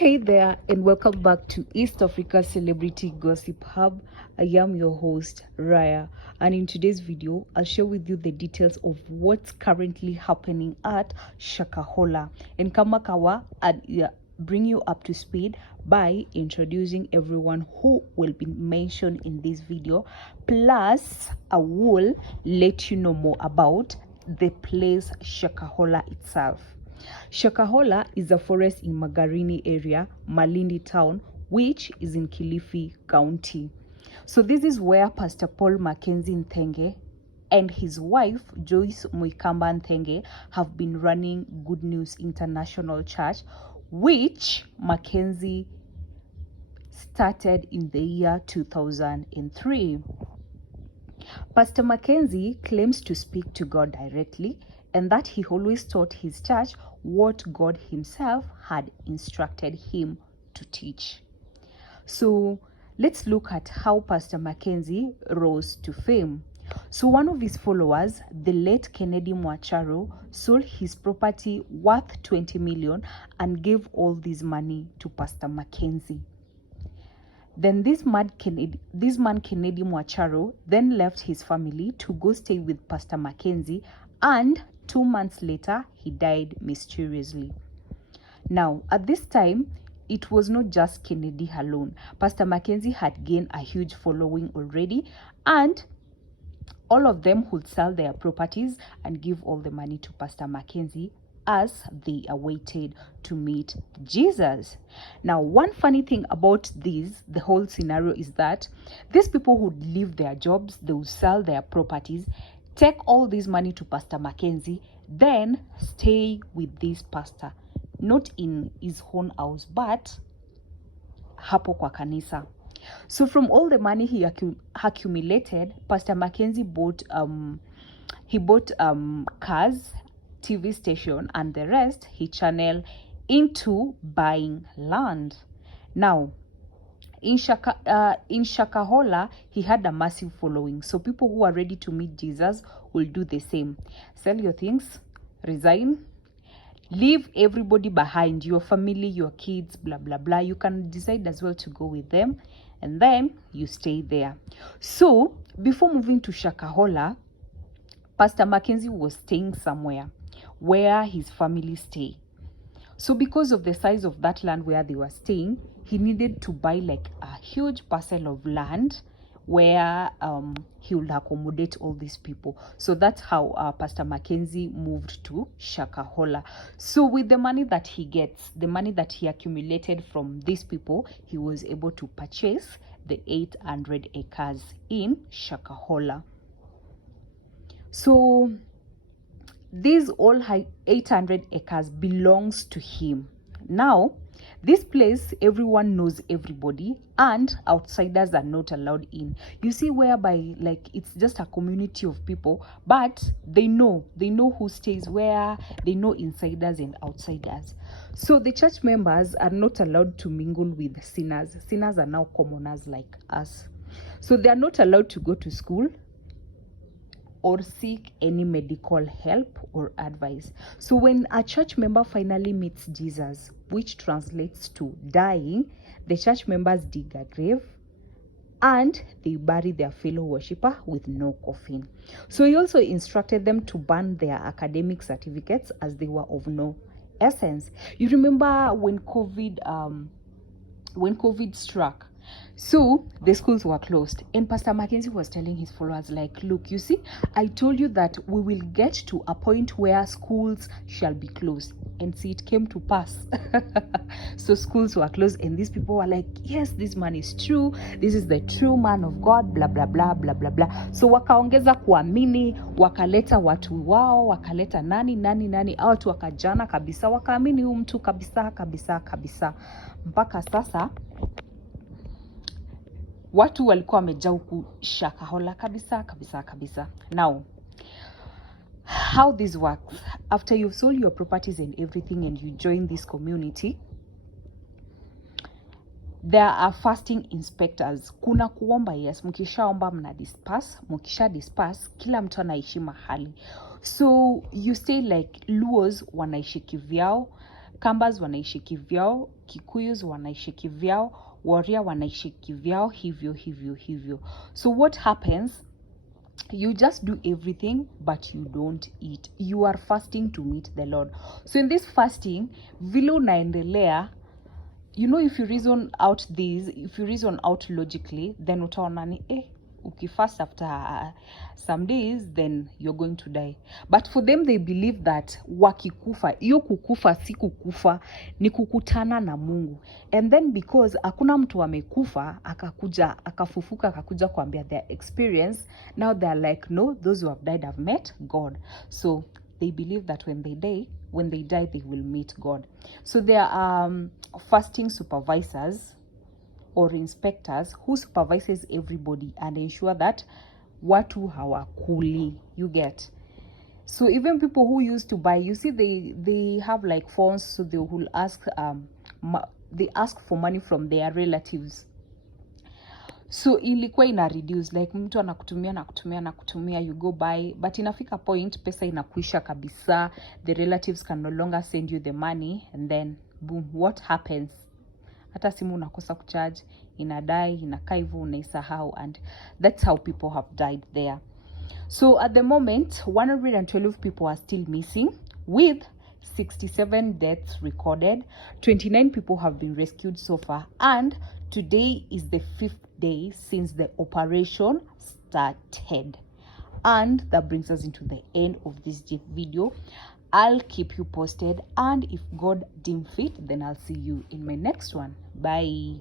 Hey there, and welcome back to East Africa Celebrity Gossip Hub. I am your host, Raya, and in today's video, I'll share with you the details of what's currently happening at Shakahola and Kamakawa and bring you up to speed by introducing everyone who will be mentioned in this video. Plus, I will let you know more about the place Shakahola itself. Shakahola is a forest in Magarini area, Malindi town, which is in Kilifi County. So this is where Pastorpaulmackenzie Nthenge and his wife Joyce Muikamba Nthenge have been running Good News International Church, which Mackenzie started in the year 2003. Pastor Mackenzie claims to speak to God directly and that he always taught his church what God himself had instructed him to teach. So let's look at how Pastor Mackenzie rose to fame. So one of his followers, the late Kennedy Macharo, sold his property worth 20 million and gave all this money to Pastor Mackenzie. Then this man Kennedy Macharo then left his family to go stay with Pastor Mackenzie, and 2 months later he died mysteriously. Now at this time, it was not just Kennedy alone. Pastor Mackenzie had gained a huge following already, and all of them would sell their properties and give all the money to Pastor Mackenzie as they awaited to meet Jesus. Now, one funny thing about the whole scenario is that these people would leave their jobs, they would sell their properties, take all this money to Pastor Mackenzie, then stay with this pastor, not in his own house, but hapo kwa kanisa. So from all the money he accumulated, Pastor Mackenzie bought cars, TV station, and the rest he channeled into buying land. Now, in Shakahola, he had a massive following. So people who are ready to meet Jesus will do the same. Sell your things, resign, leave everybody behind, your family, your kids, blah, blah, blah. You can decide as well to go with them, and then you stay there. So before moving to Shakahola, Pastor Mackenzie was staying somewhere where his family stay. So because of the size of that land where they were staying, he needed to buy like a huge parcel of land where he would accommodate all these people. So that's how Pastor Mackenzie moved to Shakahola. So with the money that he gets, the money that he accumulated from these people, he was able to purchase the 800 acres in Shakahola. So these all 800 acres belongs to him. Now, this place, everyone knows everybody, and outsiders are not allowed in. You see, whereby like it's just a community of people, but they know who stays where, they know insiders and outsiders. So the church members are not allowed to mingle with sinners. Sinners are now commoners like us. So they are not allowed to go to school or seek any medical help or advice. So when a church member finally meets Jesus, which translates to dying, the church members dig a grave and they bury their fellow worshipper with no coffin. So he also instructed them to burn their academic certificates as they were of no essence. You remember when COVID struck, so the schools were closed, and Pastor Mackenzie was telling his followers, like, look, you see, I told you that we will get to a point where schools shall be closed, and see, it came to pass. So schools were closed, and these people were like, yes, this man is true, this is the true man of God, blah blah blah blah blah blah. So wakaongeza kuamini, wakaleta watu wao, wakaleta nani watu wakajana kabisa, wakaamini huyu mtu kabisa mpaka sasa watu walikuwa wamejaa huku Shakahola kabisa. Now, how this works, after you've sold your properties and everything and you join this community, there are fasting inspectors. Kuna kuomba, yes, mkishaomba mna disperse, mkisha disperse kila mtu anaishi mahali. So you stay like Luos wanaishi kivyao, Kambas wanaishi kivyao, Kikuyus wanaishi kivyao, Warrior wanaishi kivyao, hivyo. So what happens, you just do everything but you don't eat. You are fasting to meet the Lord. So in this fasting, vile unaendelea, you know, if you reason out logically, then utaona ni ukifast after some days, then you're going to die. But for them, they believe that wakikufa, iyo kukufa si kukufa, ni kukutana na Mungu. And then because hakuna mtu amekufa akafufuka akakuja kuambia their experience, now they're like, no, those who have died have met God. So they believe that when they die, they will meet God. So there are fasting supervisors or inspectors who supervises everybody and ensure that watu hawakuli, you get. So even people who used to buy, you see, they have like phones, so they will ask they ask for money from their relatives. So ilikuwa ina reduce, like mtu anakutumia, you go buy, but inafika point pesa inakuisha kabisa, the relatives can no longer send you the money, and then boom, what happens? Hata simu unakosa kucharge, inadai, inakaa hivyo, unaisahau, and that's how people have died there. So at the moment, 112 people are still missing, with 67 deaths recorded. 29 people have been rescued so far, and today is the 5th day since the operation started. And that brings us into the end of this video. I'll keep you posted, and if God deem fit, then I'll see you in my next one. Bye.